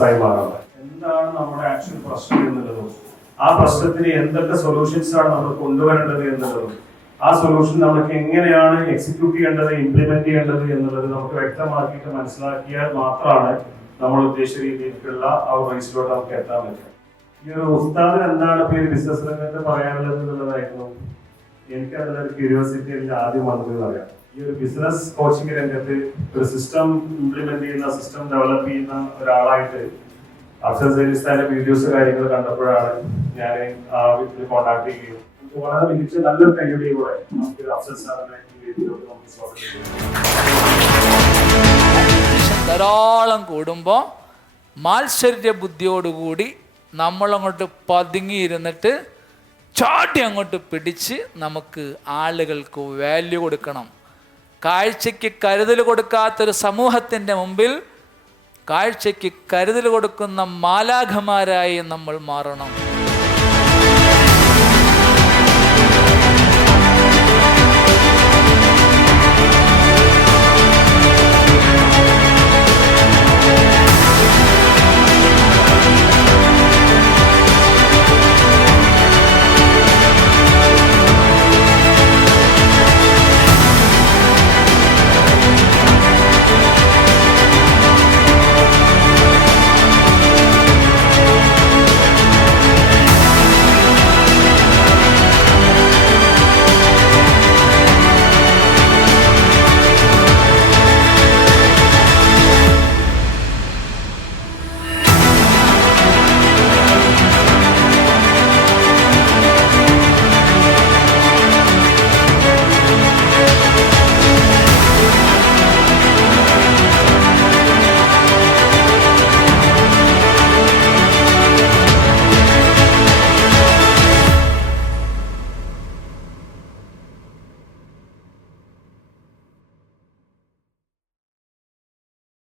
ഫോഴ്സായി മാറുന്നത്. എന്താണ് നമ്മുടെ ആക്ച്വൽ പ്രശ്നം എന്നുള്ളതും ആ പ്രശ്നത്തിന് എന്തൊക്കെ സൊല്യൂഷൻസ് ആണ് നമ്മൾ കൊണ്ടുവരേണ്ടത് എന്നുള്ളതും ആ സൊല്യൂഷൻ നമുക്ക് എങ്ങനെയാണ് എക്സിക്യൂട്ട് ചെയ്യേണ്ടത്, ഇംപ്ലിമെന്റ് ചെയ്യേണ്ടത് എന്നുള്ളത് നമുക്ക് വ്യക്തമാക്കിയിട്ട് മനസ്സിലാക്കിയാൽ മാത്രമാണ് നമ്മൾ ഉദ്ദേശിച്ച രീതിയിലുള്ള ആ ഒരു റേസിലോട്ട് നമുക്ക് എത്താൻ പറ്റുക. ഈ ഒരു ഉസ്താദിന് എന്താണ് ഇപ്പൊ ഈ ബിസിനസ് രംഗത്ത് പറയാനുള്ളത് എന്നുള്ളതായിരുന്നു എനിക്ക് അതിലൊരു ക്യൂരിയോസിറ്റി എനിക്ക് ആദ്യം വന്നത് അറിയാം. ഈ ഒരു ബിസിനസ് കോച്ചിങ് രംഗത്ത് ഒരു സിസ്റ്റം ഇംപ്ലിമെന്റ് ചെയ്യുന്ന, സിസ്റ്റം ഡെവലപ്പ് ചെയ്യുന്ന ഒരാളായിട്ട് അഫ്സൽ സലീസ്ഥാന്റെ വീഡിയോസ് കാര്യങ്ങൾ കണ്ടപ്പോഴാണ് ഞാൻ ആ വീട്ടിൽ കോൺടാക്ട് ചെയ്യുകയും വളരെ മികച്ച നല്ലൊരു കയ്യടിയും കൂടെ നമുക്ക് അഫ്സൽ സാറിനെ ഈ വീഡിയോയിലോട്ട് നമുക്ക് സ്വാഗതം ചെയ്യുന്നു. ധാരാളം കൂടുമ്പോൾ മാത്സര്യ ബുദ്ധിയോടുകൂടി നമ്മളങ്ങോട്ട് പതുങ്ങിയിരുന്നിട്ട് ചാടി അങ്ങോട്ട് പിടിച്ച് നമുക്ക് ആളുകൾക്ക് വാല്യൂ കൊടുക്കണം. കാഴ്ചയ്ക്ക് കരുതൽ കൊടുക്കാത്തൊരു സമൂഹത്തിൻ്റെ മുമ്പിൽ കാഴ്ചയ്ക്ക് കരുതൽ കൊടുക്കുന്ന മാലാഖമാരായി നമ്മൾ മാറണം.